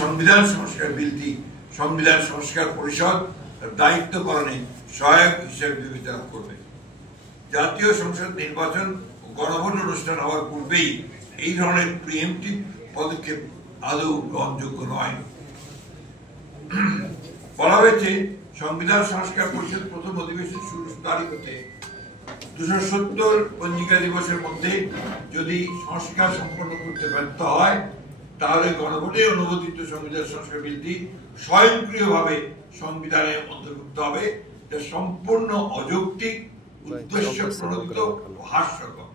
সংবিধান সংস্কার বিলটি সংবিধান সংস্কার পরিষদ দায়িত্ব পালনে সহায়ক হিসেবে বিবেচনা করবে। জাতীয় সংসদ নির্বাচন ও গণভোট অনুষ্ঠান হওয়ার পূর্বেই এই ধরনের প্রিএমপ্টিভ পদক্ষেপ আদৌ গ্রহণযোগ্য নয়। বলা হয়েছে সংবিধান সংস্কার পরিষদ প্রথম অধিবেশন শুরুর তারিখ হতে 270 পঞ্জিকা দিবসের মধ্যে যদি সংস্কার সম্পন্ন করতে ব্যর্থ হয় তাহলে গণভোটে অনুমোদিত সংবিধান সংস্কার বিলটি স্বয়ংক্রিয়ভাবে সংবিধানে অন্তর্ভুক্ত হবে, যা সম্পূর্ণ অযৌক্তিক, উদ্দেশ্য প্রণোদিত ও হাস্যকর।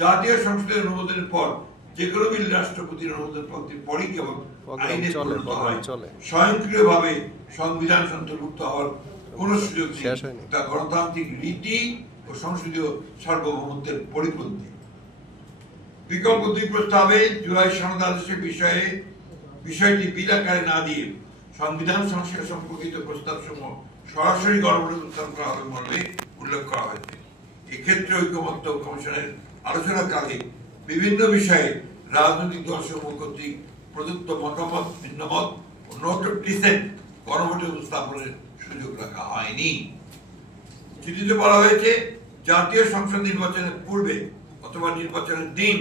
জাতীয় সংসদের অনুমোদনের পর যে কোনো বিল রাষ্ট্রপতির অনুমোদন পত্রের পরই কেবল আইনে পরিণত হয়, স্বয়ংক্রিয়ভাবে সংবিধান অন্তর্ভুক্ত হওয়ার কোন সুযোগ নেই। তা গণতান্ত্রিক রীতি ও সংসদীয় সার্বভৌমত্বের পরিপন্থী। বিকল্প দুই প্রস্তাবে জুলাই সনদ আদেশের বিষয়টি বিল আকারে না দিয়ে সংবিধান সংস্কার সম্পর্কিত প্রস্তাব সমূহ সরাসরি গণভোটে উত্থাপন করা হবে মর্মে উল্লেখ করা হয়েছে। এক্ষেত্রে ঐকমত্য কমিশনের আলোচনাকালে বিভিন্ন বিষয়ে রাজনৈতিক দলসমূহ কর্তৃক প্রদত্ত মতামত, ভিন্নমত ও নোট অফ ডিসেন্ট গণভোটে উপস্থাপনের সুযোগ রাখা হয়নি। চিঠিতে বলা হয়েছে, জাতীয় সংসদ নির্বাচনের পূর্বে অথবা নির্বাচনের দিন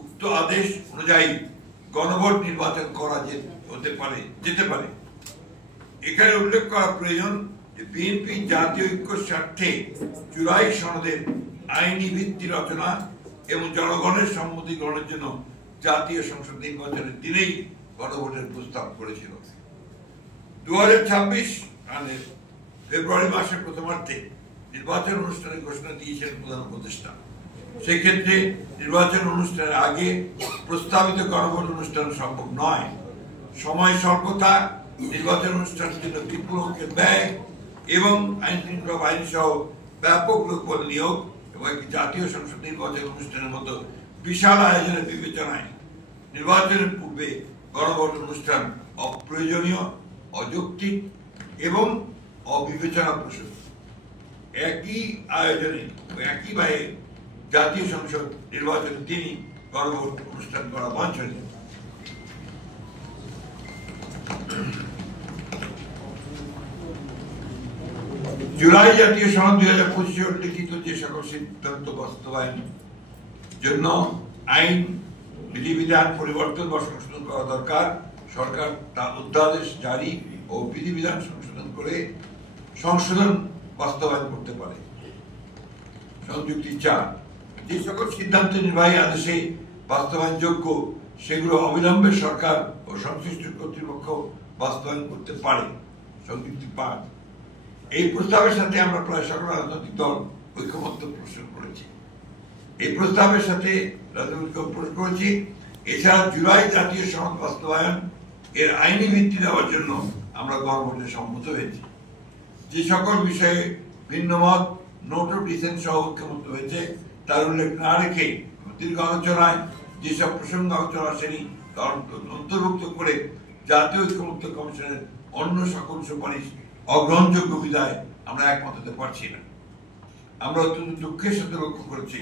উক্ত আদেশ অনুযায়ী গণভোট নির্বাচন করা যেতে পারে। এখানে উল্লেখ করা প্রয়োজন যে বিএনপি জাতীয় ঐক্যের স্বার্থে জুলাই সনদের আইনি ভিত্তি রচনা এবং জনগণের সম্মতি গ্রহণের জন্য জাতীয় সংসদ নির্বাচনের দিনেই গণভোটের প্রস্তাব করেছিল। 2026 সালের ফেব্রুয়ারি মাসের প্রথমার্ধে নির্বাচন অনুষ্ঠানের ঘোষণা দিয়েছেন প্রধান উপদেষ্টা। সেক্ষেত্রে নির্বাচন অনুষ্ঠানের আগে প্রস্তাবিত গণভোট অনুষ্ঠান সম্ভব নয়। সময় স্বল্পতা, নির্বাচন অনুষ্ঠানের জন্য বিপুল অঙ্কের ব্যয় এবং আইন শৃঙ্খলা বাহিনী সহ ব্যাপক লোকবল নিয়োগ এবং একটি জাতীয় সংসদ নির্বাচন অনুষ্ঠানের মতো বিশাল আয়োজনের বিবেচনায় নির্বাচনের পূর্বে গণভোট অনুষ্ঠান অপ্রয়োজনীয়, অযৌক্তিক এবং অবিবেচনাপ্রসূত। একই আয়োজনে একই ব্যয়ে জাতীয় সংসদ নির্বাচনের দিনই গণভোট অনুষ্ঠান করা বাঞ্ছনীয়। জুলাই জাতীয় সনদ 2025 উল্লিখিত যে সকল সিদ্ধান্ত বাস্তবায়নের জন্য আইন বিধিবিধান পরিবর্তন বা সংশোধন করা দরকার, সরকার তা অধ্যাদেশ জারি ও বিধিবিধান সংশোধন করে সংশোধন বাস্তবায়ন করতে পারে। সংযুক্তি 4, যে সকল সিদ্ধান্ত নির্বাহী আদেশে বাস্তবায়নযোগ্য সেগুলো অবিলম্বে সরকার ও সংশ্লিষ্ট কর্তৃপক্ষ বাস্তবায়ন করতে পারে। সংযুক্তি 5, এই প্রস্তাবের সাথে আমরা প্রায় সকল রাজনৈতিক দল ঐকমত্য পোষণ করেছি। এই প্রস্তাবের সাথে রাজনৈতিক পোষণ করেছি। এছাড়া জুলাই জাতীয় সনদ বাস্তবায়ন এর আইনি ভিত্তি দেওয়ার জন্য আমরা গণভোটে সম্মত হয়েছি। যে সকল বিষয়ে ভিন্নমত, নোট অফ ডিসেন্ট সহ ঐকমত্য হয়েছে তার উল্লেখ না রেখে দীর্ঘ আলোচনায় যেসব প্রসঙ্গ আলোচনা আসেনি তার অন্তর্ভুক্ত করে জাতীয় ঐকমত্য কমিশনের অন্য সকল সুপারিশ অগ্রহণযোগ্য বিধায় আমরা একমত হতে পারছি না। আমরা অত্যন্ত দুঃখের সাথে লক্ষ্য করেছি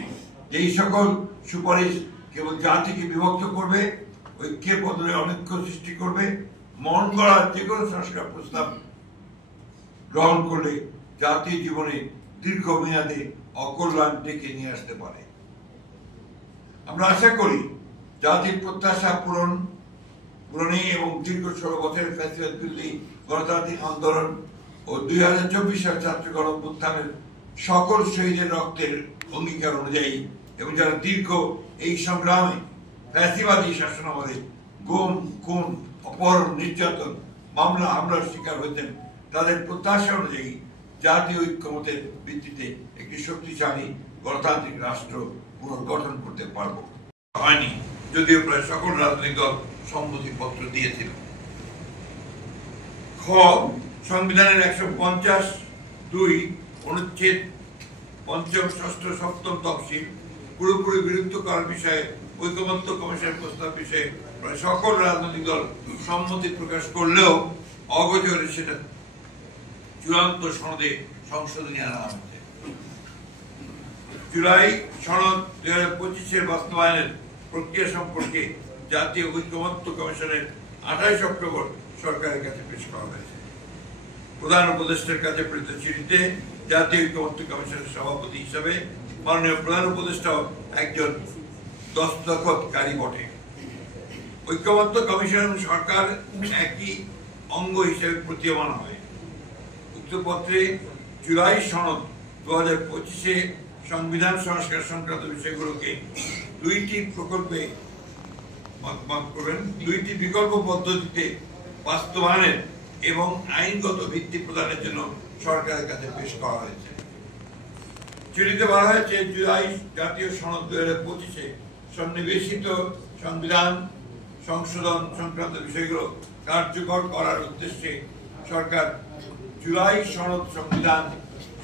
যে এই সকল সুপারিশ কেবল জাতিকে বিভক্ত করবে, ঐক্যের বদলে অনৈক্য সৃষ্টি করবে। মন গড়া যে কোনো সংস্কার প্রস্তাব গ্রহণ করলে জাতীয় জীবনে দীর্ঘমেয়াদে অকল্যাণ ডেকে নিয়ে আসতে পারে। আমরা আশা করি জাতির প্রত্যাশা পূরণে এবং দীর্ঘ 16 বছরের ফ্যাসিবাদ বিরোধী গণতান্ত্রিক আন্দোলন ও 2024 সাল ছাত্র গণঅভ্যুত্থানের সকল শহীদের রক্তের অঙ্গীকার অনুযায়ী এবং যারা দীর্ঘ এই সংগ্রামে ফ্যাসিবাদী শাসনামলে গুম, খুন, অপহরণ, নির্যাতন, মামলা, হামলার শিকার হয়েছেন তাদের প্রত্যাশা অনুযায়ী জাতীয় ঐক্যমতের ভিত্তিতে একটি শক্তিশালী গণতান্ত্রিক রাষ্ট্র পুনর্গঠন করতে পারব। হয়নি, যদিও প্রায় সকল রাজনৈতিক দল সম্মতিপত্র দিয়েছিল। খ, সংবিধানের 150(2) অনুচ্ছেদ 5, 6, 7 তফসিল পুরোপুরি বিলুপ্ত করার বিষয়ে ঐকমত্য কমিশনের প্রস্তাব বিষয়ে প্রায় সকল রাজনৈতিক দল সম্মতি প্রকাশ করলেও অগোচরে সেটা চূড়ান্ত সনদে সংশোধনী আনা হয়েছে। জুলাই সনদ 2025 বাস্তবায়নের প্রক্রিয়া সম্পর্কে জাতীয় ঐকমত্য কমিশনের 28 অক্টোবর সরকারের কাছে পেশ করা হয়েছে। প্রধান উপদেষ্টার কাছে প্রেরিত চিঠিতে জাতীয় ঐক্যমত্য কমিশনের সভাপতি হিসাবে মাননীয় প্রধান উপদেষ্টাও একজন দস্তখতকারী বটে। ঐক্যমত্য কমিশন সরকার একই অঙ্গ হিসেবে প্রতীয়মান হয়। উক্ত পত্রে জুলাই সনদ 2025-এ সংবিধান সংস্কার সংক্রান্ত বিষয়গুলোকে দুইটি বিকল্প পদ্ধতিতে বাস্তবায়নের এবং আইনগত ভিত্তি প্রদানের জন্য সরকারের কাছে পেশ করা হয়েছে। চিঠিতে বলা হয়েছে, জুলাই জাতীয় সনদ 2025-এ সন্নিবেশিত সংবিধান সংশোধন সংক্রান্ত বিষয়গুলো কার্যকর করার উদ্দেশ্যে সরকার জুলাই সনদ সংবিধান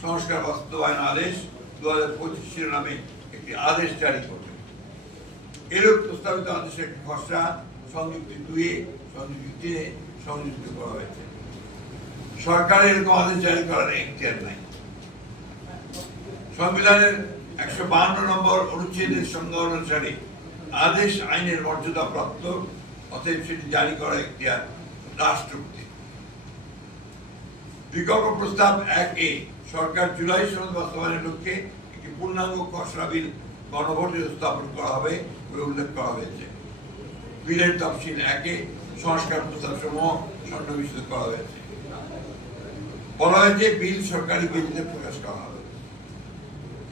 সংস্কার বাস্তবায়ন আদেশ 2025 শিরোনামে একটি আদেশ জারি করবে। এরূপ প্রস্তাবিত আদেশের একটি খসড়া সংযুক্তি 2-এ, সংযুক্তি 3-এ সংযুক্ত করা হয়েছে। সরকারের এরকম আদেশ জারি করার এখতিয়ার নাই। সংবিধানের 152 নম্বর অনুচ্ছেদের সংজ্ঞা অনুসারে আদেশ আইনের মর্যাদা প্রাপ্ত, অতএব সেটি জারি করার এখতিয়ার রাষ্ট্রপতি। বিকল্প প্রস্তাব 1-এ সরকার জুলাই সনদ বাস্তবায়নের লক্ষ্যে একটি পূর্ণাঙ্গ খসড়া বিল গণভোটে স্থাপন করা হবে বলে উল্লেখ করা হয়েছে। বিলের তফসিল 1-এ সংস্কার প্রস্তাব সমূহ সন্নিবেশিত করা হয়েছে। বলা হয়েছে বিল সরকারি গেজেটে প্রকাশ করা হবে।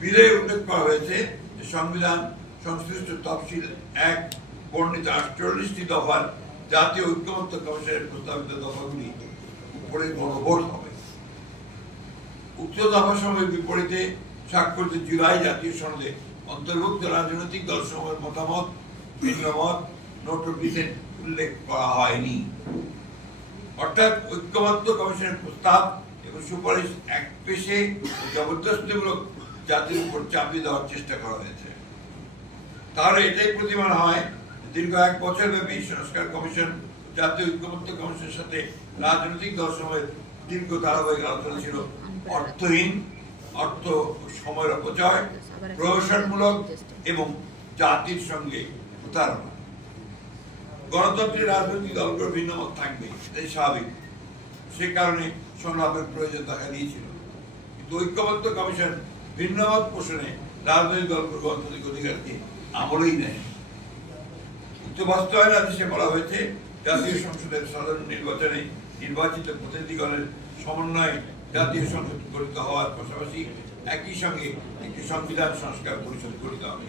বিলে উল্লেখ করা হয়েছে যে সংবিধান সংশ্লিষ্ট তফসিল 1 বর্ণিত 48টি দফার জাতীয় ঐক্যমত্য কমিশনের প্রস্তাবিত দফাগুলি উপরে গণভোট হবে। উক্ত দফা সমূহের বিপরীতে স্বাক্ষরিত জুলাই জাতীয় সনদে অন্তর্ভুক্ত রাজনৈতিক দল সমূহের মতামত, ভিন্নমত, নোট ও ডিসেন্ট উল্লেখ করা হয়নি। অর্থাৎ ঐক্যমত্য কমিশনের প্রস্তাব এবং সুপারিশ এক পেশে জবরদস্তিমূলক জাতির উপর চাপিয়ে দেওয়ার চেষ্টা করা হয়েছে। তাহলে এটাই প্রতিমান হয়, দীর্ঘ 1 বছর ব্যাপী সংস্কার কমিশন জাতীয় ঐক্যমত্য কমিশনের সাথে রাজনৈতিক দল সমূহের দীর্ঘ ধারাবাহিক আলোচনা ছিল অর্থহীন, অর্থ সময়ের অপচয়, প্রহসনমূলক এবং জাতির সঙ্গে প্রতারণা। গণতন্ত্রের রাজনৈতিক দলগুলোর ভিন্নমত থাকবে, এটাই স্বাভাবিক। সে কারণে সংলাপের প্রয়োজন দেখা দিয়েছিল। কিন্তু ঐক্যমত্য কমিশন ভিন্নমত পোষণে রাজনৈতিক দলগুলোর গণতান্ত্রিক অধিকারকে আমলেই নেয়। উক্ত বাস্তবায়ন আদেশে বলা হয়েছে, জাতীয় সংসদের সাধারণ নির্বাচনে নির্বাচিত প্রতিনিধিগণের সমন্বয়ে জাতীয় সংসদ গঠিত হওয়ার পাশাপাশি একই সঙ্গে একটি সংবিধান সংস্কার পরিষদ গঠিত হবে।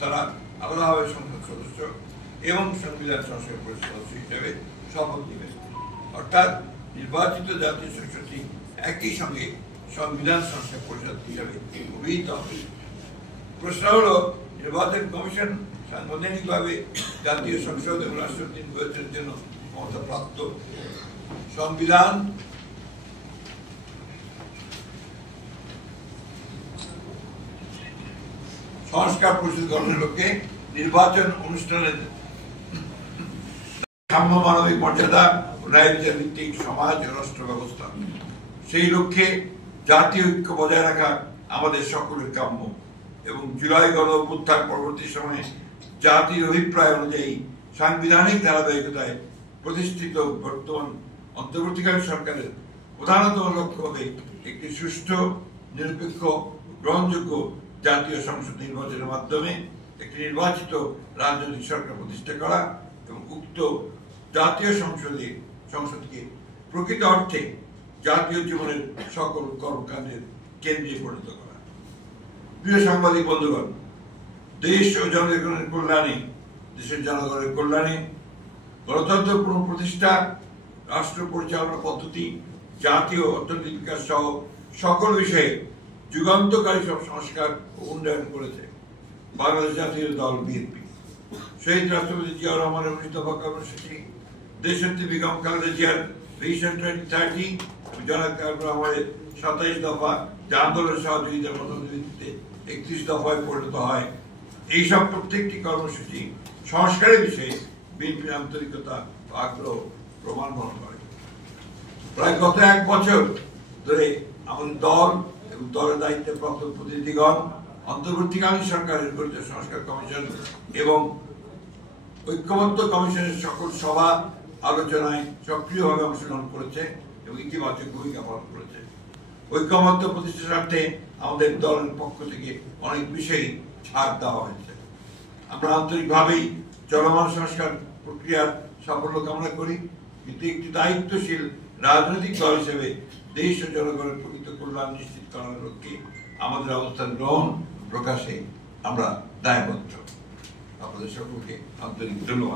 তারা আলাদাভাবে সংসদ সদস্য এবং সংবিধান সংস্কার পরিষদ সদস্য হিসেবে শপথ নেবেন। অর্থাৎ নির্বাচিত জাতীয় সংসদটি একই সঙ্গে সংবিধান সংস্কার পরিষদ হিসাবে অভিহিত হবে। প্রশ্ন হল, নির্বাচন কমিশন সাংবিধানিকভাবে জাতীয় সংসদ এবং রাষ্ট্রপতি নির্বাচনের জন্য ক্ষমতা প্রাপ্ত। সংবিধান সংস্কার পরিষদ গঠনের লক্ষ্যে নির্বাচন অনুষ্ঠানের সাম্য মানবিক মর্যাদা ও ন্যায় বিচার ভিত্তিক সমাজ ও রাষ্ট্র ব্যবস্থা, সেই লক্ষ্যে জাতীয় ঐক্য বজায় রাখা আমাদের সকলের কাম্য। এবং জুলাই গণ অভ্যুত্থান পরবর্তী সময়ে জাতির অভিপ্রায় অনুযায়ী সাংবিধানিক ধারাবাহিকতায় প্রতিষ্ঠিত বর্তমান অন্তর্বর্তীকালীন সরকারের প্রধানতম লক্ষ্য হবে একটি সুষ্ঠু, নিরপেক্ষ, গ্রহণযোগ্য জাতীয় সংসদ নির্বাচনের মাধ্যমে একটি নির্বাচিত রাজনৈতিক সরকার প্রতিষ্ঠা করা এবং উক্ত জাতীয় সংসদকে প্রকৃত অর্থে জাতীয় জীবনের সকল কর্মকাণ্ডের কেন্দ্রে পরিণত করা। প্রিয় সাংবাদিক বন্ধুগণ, দেশ ও জনগণের কল্যাণে, দেশের জনগণের কল্যাণে গণতন্ত্র পুনঃপ্রতিষ্ঠা, রাষ্ট্র পরিচালনা পদ্ধতি, জাতীয় অর্থনৈতিক বিকাশ সহ সকল বিষয়ে যুগান্তকারী সব সংস্কার ও উন্নয়ন করেছে বাংলাদেশ জাতীয় দল বিএনপি। শহীদ রাষ্ট্রপতি জিয়াউর রহমানের 19 দফা কর্মসূচি, দেশনেত্রী বেগম খালেদা জিয়ার ভিশন 2030, জনাব তারেক রহমানের 27 দফা, যা আন্দোলনের সহযোগিতার মধ্যে 31 দফায় পরিণত হয়। এইসব প্রত্যেকটি কর্মসূচি সংস্কারের বিষয়ে বিএনপির আন্তরিকতা ও আগ্রহ প্রমাণ করে। প্রায় গত 1 বছর ধরে আমাদের দল এবং দলের দায়িত্বে প্রাপ্ত প্রতিনিধিগণ অন্তর্বর্তীকালীন সরকারের গঠিত সংস্কার কমিশন এবং ঐক্যমত্য কমিশনের সকল সভা আলোচনায় সক্রিয়ভাবে অংশগ্রহণ করেছে এবং ইতিবাচক ভূমিকা পালন করেছে। ঐকমত্য প্রতিষ্ঠার স্বার্থে আমাদের দলের পক্ষ থেকে অনেক বিষয়ই ছাড় দেওয়া হয়েছে। আমরা আন্তরিকভাবেই চলমান সংস্কার প্রক্রিয়ার সাফল্য কামনা করি, কিন্তু একটি দায়িত্বশীল রাজনৈতিক দল হিসেবে দেশ ও জনগণের প্রকৃত কল্যাণ নিশ্চিত করার লক্ষ্যে আমাদের অবস্থান গ্রহণ প্রকাশে আমরা দায়বদ্ধ। আপনাদের সকলকে আন্তরিক ধন্যবাদ।